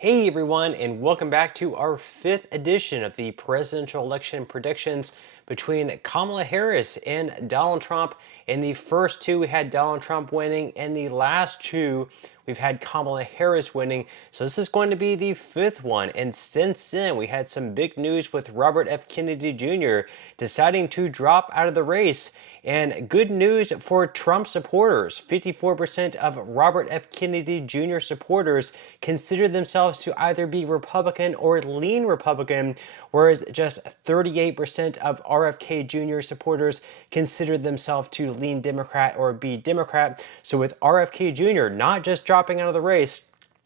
Hey everyone, and welcome back to our fifth edition of the presidential election predictions between Kamala Harris and Donald Trump. In the first two, we had Donald Trump winning, and the last two, we've had Kamala Harris winning. So this is going to be the fifth one. And since then, we had some big news with Robert F. Kennedy Jr. deciding to drop out of the race. And good news for Trump supporters. 54% of Robert F. Kennedy Jr. supporters consider themselves to either be Republican or lean Republican, whereas just 38% of RFK Jr. supporters consider themselves to lean Democrat or be Democrat. So with RFK Jr. not just dropping out of the race,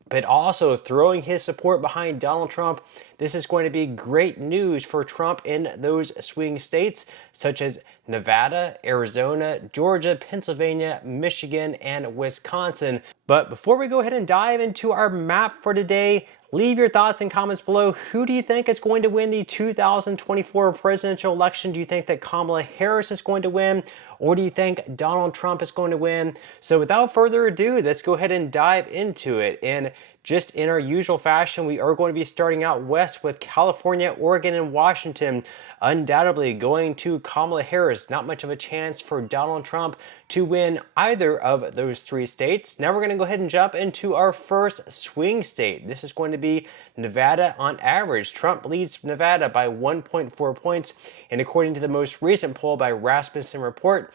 but also throwing his support behind Donald Trump, this is going to be great news for Trump in those swing states such as Nevada, Arizona, Georgia, Pennsylvania, Michigan, and Wisconsin. But before we go ahead and dive into our map for today, leave your thoughts and comments below. Who do you think is going to win the 2024 presidential election? Do you think that Kamala Harris is going to win? Or do you think Donald Trump is going to win? So without further ado, let's go ahead and dive into it. And just in our usual fashion, we are going to be starting out west with California, Oregon, and Washington. Undoubtedly going to Kamala Harris. Not much of a chance for Donald Trump to win either of those three states. Now we're going to go ahead and jump into our first swing state. This is going to be Nevada on average. Trump leads Nevada by 1.4 points. And according to the most recent poll by Rasmussen Report,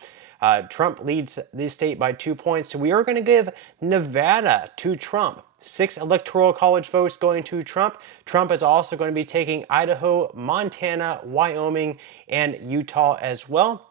Trump leads this state by 2 points. So we are going to give Nevada to Trump. 6 electoral college votes going to Trump. Trump is also going to be taking Idaho, Montana, Wyoming, and Utah as well.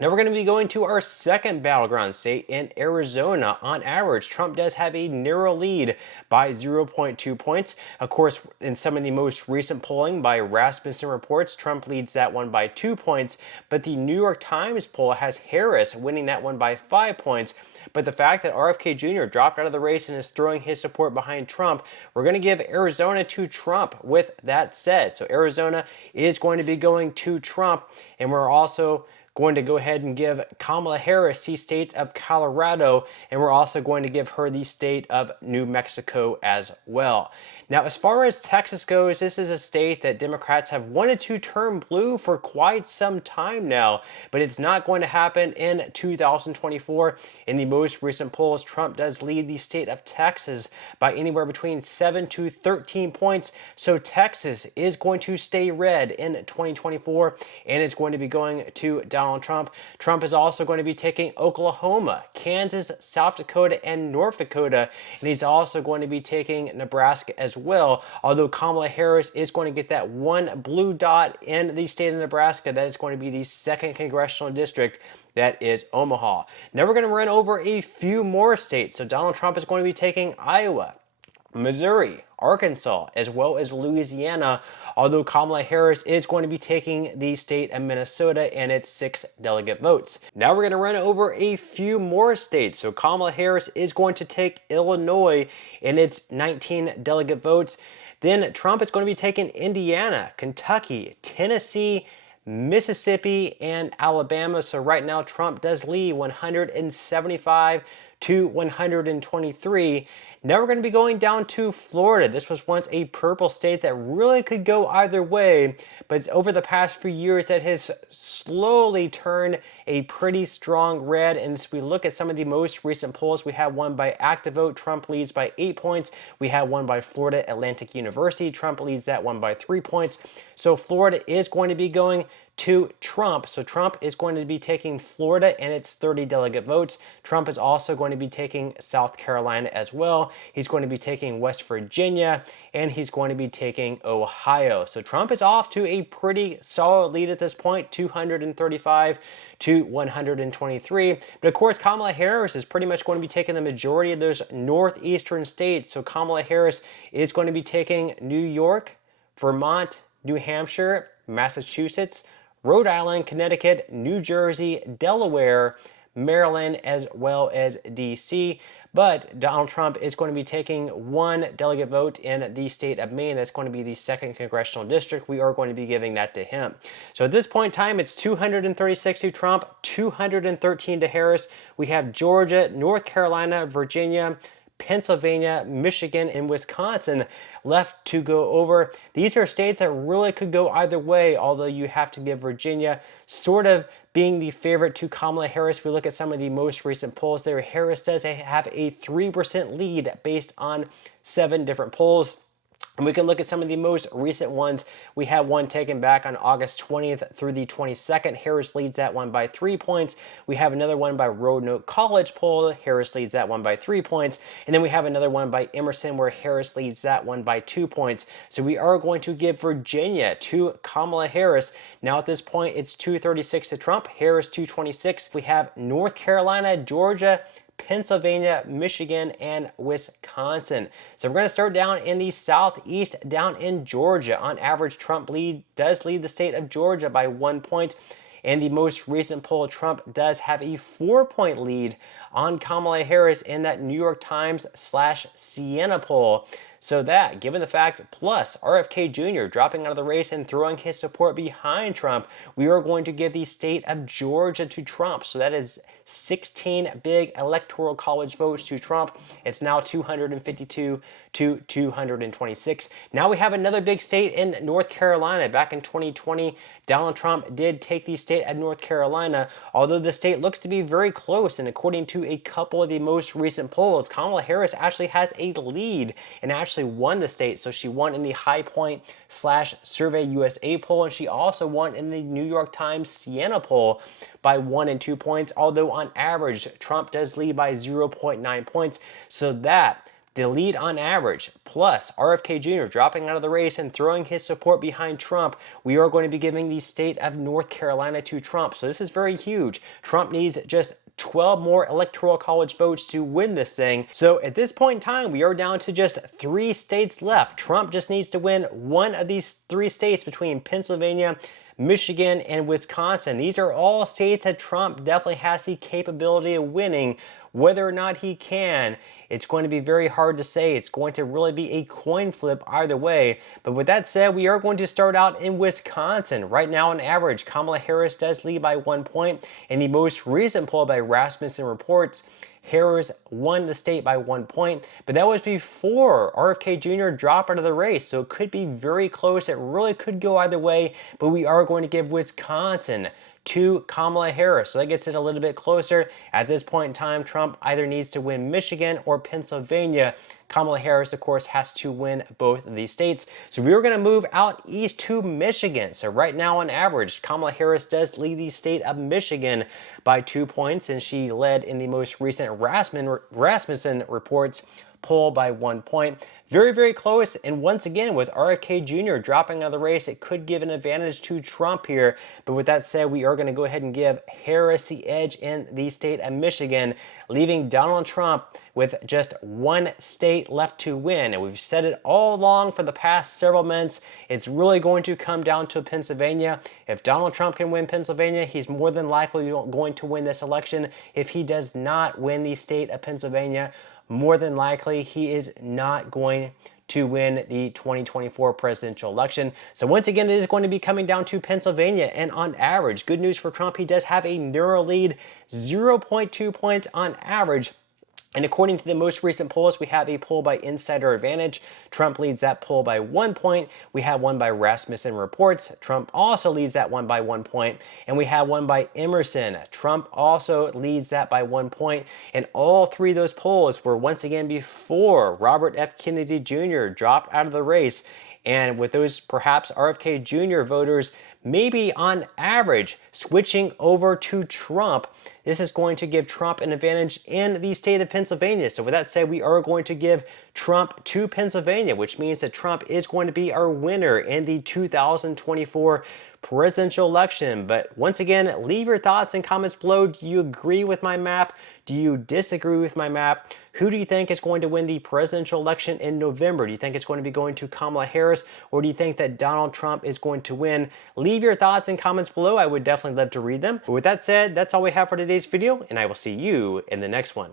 Now we're going to be going to our second battleground state in Arizona. On average, Trump does have a narrow lead by 0.2 points. Of course, in some of the most recent polling by Rasmussen Reports, Trump leads that one by 2 points, but the New York Times poll has Harris winning that one by 5 points. But the fact that RFK Jr. dropped out of the race and is throwing his support behind Trump, we're going to give Arizona to Trump with that said. So Arizona is going to be going to Trump, and we're also going to go ahead and give Kamala Harris the state of Colorado, and we're also going to give her the state of New Mexico as well. Now, as far as Texas goes, this is a state that Democrats have wanted to turn blue for quite some time now, but it's not going to happen in 2024. In the most recent polls, Trump does lead the state of Texas by anywhere between 7 to 13 points. So Texas is going to stay red in 2024 and is going to be going to Donald Trump. Trump is also going to be taking Oklahoma, Kansas, South Dakota, and North Dakota, and he's also going to be taking Nebraska as well. Although Kamala Harris is going to get that one blue dot in the state of Nebraska, that is going to be the 2nd congressional district. That is Omaha. Now we're going to run over a few more states. So Donald Trump is going to be taking Iowa, Missouri, Arkansas, as well as Louisiana, although Kamala Harris is going to be taking the state of Minnesota and its 6 delegate votes. Now we're going to run over a few more states. So Kamala Harris is going to take Illinois and its 19 delegate votes. Then Trump is going to be taking Indiana, Kentucky, Tennessee, Mississippi, and Alabama. So right now Trump does lead 175 to 123. Now we're going to be going down to Florida. This was once a purple state that really could go either way, but it's over the past few years that has slowly turned a pretty strong red. And as we look at some of the most recent polls, we have one by ActiveVote. Trump leads by 8 points. We have one by Florida Atlantic University. Trump leads that one by 3 points. So Florida is going to be going to Trump. So Trump is going to be taking Florida and its 30 delegate votes. Trump is also going to be taking South Carolina as well. He's going to be taking West Virginia, and he's going to be taking Ohio. So Trump is off to a pretty solid lead at this point, 235 to 123. But of course, Kamala Harris is pretty much going to be taking the majority of those northeastern states. So Kamala Harris is going to be taking New York, Vermont, New Hampshire, Massachusetts, Rhode Island, Connecticut, New Jersey, Delaware, Maryland, as well as DC. But Donald Trump is going to be taking 1 delegate vote in the state of Maine. That's going to be the 2nd congressional district. We are going to be giving that to him. So at this point in time, it's 236 to Trump, 213 to Harris. We have Georgia, North Carolina, Virginia, Pennsylvania, Michigan, and Wisconsin left to go over. These are states that really could go either way, although you have to give Virginia sort of being the favorite to Kamala Harris. We look at some of the most recent polls there. Harris does have a 3% lead based on 7 different polls. And we can look at some of the most recent ones. We have one taken back on August 20th through the 22nd. Harris leads that one by 3 points. We have another one by Roanoke College poll. Harris leads that one by 3 points. And then we have another one by Emerson where Harris leads that one by 2 points. So we are going to give Virginia to Kamala Harris. Now at this point, it's 236 to Trump, Harris 226. We have North Carolina, Georgia, Pennsylvania, Michigan, and Wisconsin. So we're going to start down in the southeast, down in Georgia. On average, Trump does lead the state of Georgia by 1 point. In the most recent poll, Trump does have a 4-point lead on Kamala Harris in that New York Times/Siena poll. So that, given the fact, plus RFK Jr. dropping out of the race and throwing his support behind Trump, we are going to give the state of Georgia to Trump. So that is 16 big electoral college votes to Trump. It's now 252 to 226. Now we have another big state in North Carolina. Back in 2020, Donald Trump did take the state of North Carolina, although the state looks to be very close. And according to a couple of the most recent polls, Kamala Harris actually has a lead and actually won the state. So she won in the High Point/Survey USA poll, and she also won in the New York Times Siena poll by 1 and 2 points, although on average, Trump does lead by 0.9 points. So that, the lead on average, plus RFK Jr. dropping out of the race and throwing his support behind Trump, we are going to be giving the state of North Carolina to Trump. So this is very huge. Trump needs just 12 more electoral college votes to win this thing. So at this point in time, we are down to just 3 states left. Trump just needs to win one of these 3 states between Pennsylvania, Michigan, and Wisconsin. These are all states that Trump definitely has the capability of winning. Whether or not he can, it's going to be very hard to say. It's going to really be a coin flip either way. But with that said, we are going to start out in Wisconsin. Right now, on average, Kamala Harris does lead by 1 point. In the most recent poll by Rasmussen Reports, Harris won the state by 1 point, but that was before RFK Jr. dropped out of the race, so it could be very close. It really could go either way, but we are going to give Wisconsin to Kamala Harris. So that gets it a little bit closer. At this point in time, Trump either needs to win Michigan or Pennsylvania. Kamala Harris, of course, has to win both of these states. So we are going to move out east to Michigan. So right now, on average, Kamala Harris does lead the state of Michigan by 2 points, and she led in the most recent Rasmussen Reports poll by 1 point. Very, very close. And once again, with RFK Jr. dropping out of the race, it could give an advantage to Trump here. But with that said, we are going to go ahead and give Harris the edge in the state of Michigan, leaving Donald Trump with just 1 state left to win. And we've said it all along for the past several months. It's really going to come down to Pennsylvania. If Donald Trump can win Pennsylvania, he's more than likely going to win this election. If he does not win the state of Pennsylvania, more than likely he is not going to win the 2024 presidential election. So once again, it is going to be coming down to Pennsylvania. And on average, good news for Trump, he does have a narrow lead, 0.2 points on average. And according to the most recent polls, we have a poll by Insider Advantage. Trump leads that poll by 1 point. We have one by Rasmussen Reports. Trump also leads that one by 1 point. And we have one by Emerson. Trump also leads that by 1 point. And all 3 of those polls were once again before Robert F. Kennedy Jr. dropped out of the race. And with those perhaps RFK Jr. voters maybe on average switching over to Trump, this is going to give Trump an advantage in the state of Pennsylvania. So with that said, we are going to give Trump to Pennsylvania, which means that Trump is going to be our winner in the 2024 presidential election. But once again, leave your thoughts and comments below. Do you agree with my map? Do you disagree with my map? Who do you think is going to win the presidential election in November? Do you think it's going to be going to Kamala Harris, or do you think that Donald Trump is going to win? Leave your thoughts and comments below. I would definitely love to read them. But with that said, that's all we have for today's video, and I will see you in the next one.